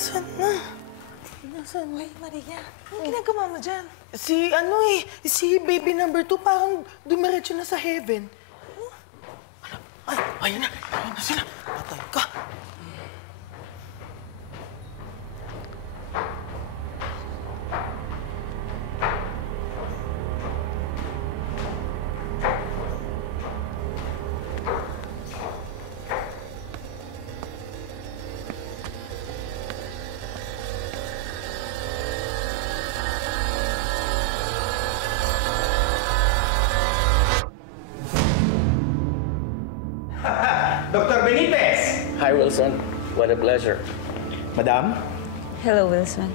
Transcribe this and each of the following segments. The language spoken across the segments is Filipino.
Nasaan na? Nasaan? Hoy, Maria, anong ginagawa mo dyan? Si baby number 2 parang dumiretso na sa heaven. Ay, ayun na. Ayun na sila. Patay ka. Dr. Benitez! Hi, Wilson. What a pleasure. Madam? Hello, Wilson.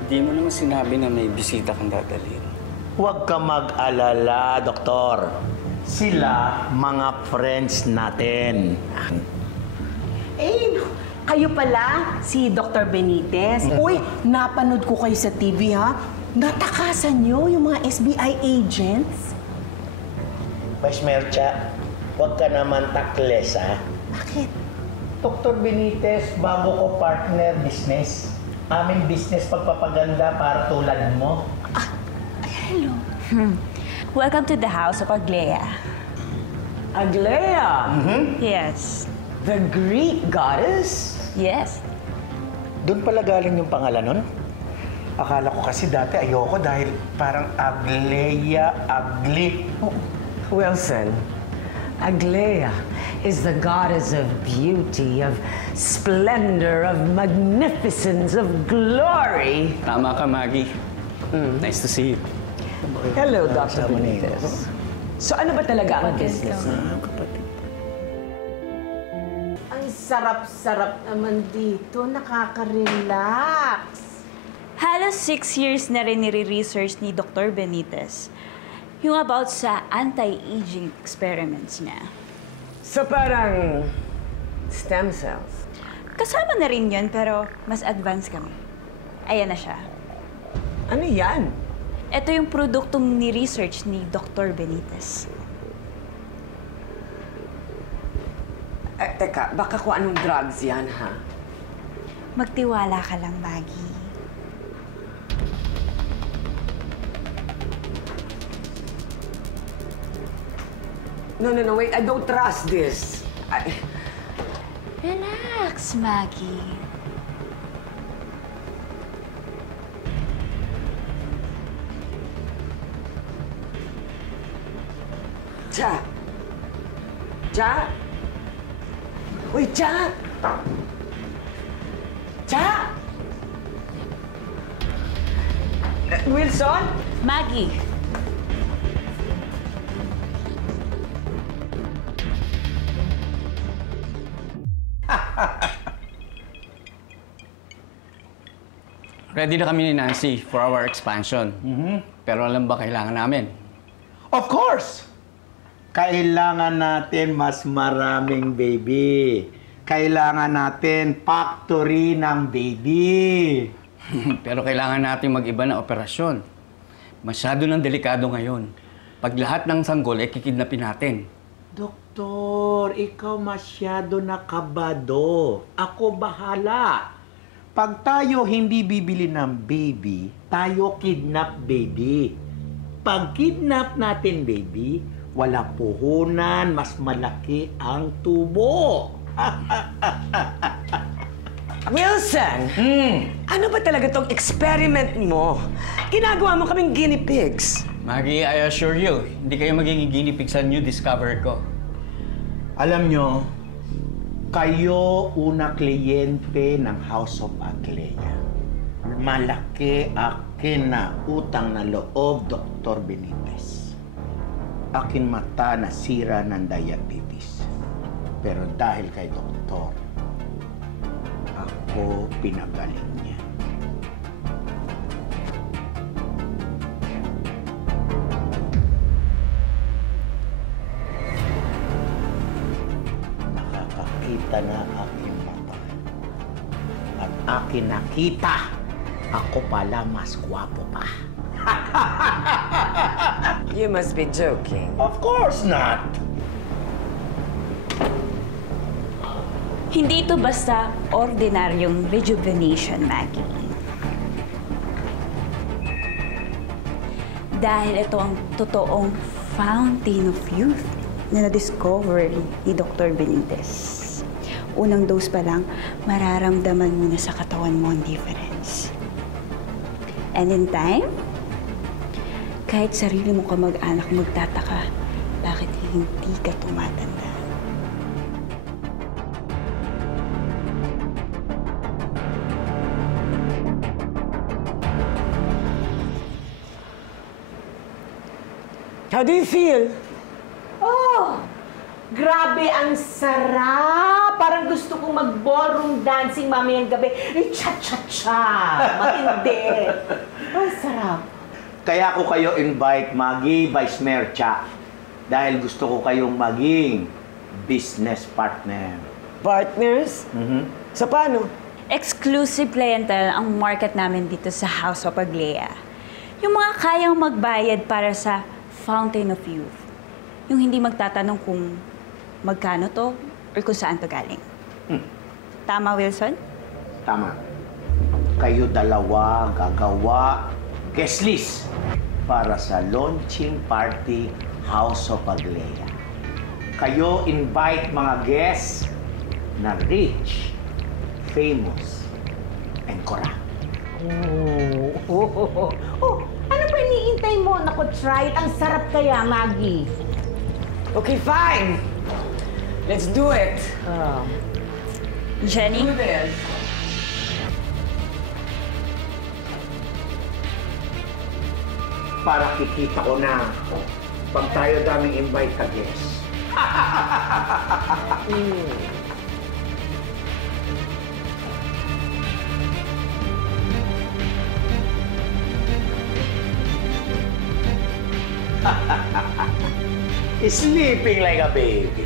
Hindi mo naman sinabi na may bisita kang dadalhin. Huwag ka mag-alala, Doktor. Sila, mga friends natin. Eh, kayo pala, si Dr. Benitez. Uy, napanood ko kayo sa TV, ha? Natakasan niyo yung mga SBI agents? Mas Mercha, huwag ka naman takles, ha? Bakit? Dr. Benitez, bago ko partner business. Aming business pagpapaganda para tulad mo. Hello. Welcome to the house of Aglea. Aglea, Yes. the Greek goddess? Yes. Doon pala galing yung pangalan nun? Akala ko kasi dati ayoko dahil parang Aglea, ugly. Wilson, Aglea is the goddess of beauty, of splendor, of magnificence, of glory. Tama ka, Maggie. Nice to see you. Hello, Dr. Benitez. So ano ba talaga ang business? Ang sarap-sarap naman dito. Nakaka-relax. Halos 6 years na rin nire-research ni Dr. Benitez yung about sa anti-aging experiments niya. So parang stem cells. Kasama na rin yun, pero mas advanced kami. Ayan na siya. Ano yan? Ito yung produktong ni-research ni Dr. Benitez. Teka, baka kung anong drugs yan, ha? Magtiwala ka lang, Maggie. No, wait. I don't trust this. Relax, Maggie. Cha! Cha! Uy, Cha! Cha! Wilson? Maggie. Ready na kami ni Nancy for our expansion. Pero alam ba kailangan namin? Of course! Kailangan natin mas maraming baby. Kailangan natin factory ng baby. Pero kailangan natin mag-iba na operasyon. Masyado nang delikado ngayon. Pag lahat ng sanggol ay kikidnapin natin. Doktor, ikaw masyado nakabado. Ako bahala. Pag tayo hindi bibili ng baby, tayo kidnap baby. Pag kidnap natin baby, wala puhunan, mas malaki ang tubo. Wilson! Ano ba talaga tong experiment mo? Ginagawa mo kaming guinea pigs. Maggie, I assure you, hindi kayo magiging guinea pig sa new discovery ko. Alam nyo, kayo una kliyente ng House of Aglea. Malaki akin na utang na loob, Dr. Benitez. Akin mata nasira ng diabetes. Pero dahil kay doktor, ako pinagaling niya. Nakakakita na aking mata. At akin nakita, ako pala mas gwapo pa. You must be joking. Of course not! Hindi ito basta ordinaryong rejuvenation, Maggie. Dahil ito ang totoong fountain of youth na na-discover ni Dr. Benitez. Unang dose pa lang, mararamdaman mo na sa katawan mo ang difference. And in time, kahit sarili mo kamag-anak magtataka, bakit hindi ka tumatanda? How do you feel? Oh, grabe ang sarap. Parang gusto kong mag-ballroom dancing mamayang gabi. Cha-cha-cha. Matindi. Ang sarap. Kaya ko kayo invite, Maggie, Vice Mayor Cha. Dahil gusto ko kayong maging business partner. Partners? Sa paano? Exclusive clientele ang market namin dito sa House of Aglea. Yung mga kayang magbayad para sa Fountain of Youth. Yung hindi magtatanong kung magkano to or kung saan to galing. Tama, Wilson? Tama. Kayo dalawa gagawa guest list para sa launching party House of Aglea. Kayo invite mga guests na rich, famous, and corrupt. Ano pa iniintay mo? Naku, try it. Ang sarap kaya, Maggie. Okay, fine. Let's do it. Jenny? Do this. Para kikita ko na pag tayo daming invite ka guests. Sleeping like a baby.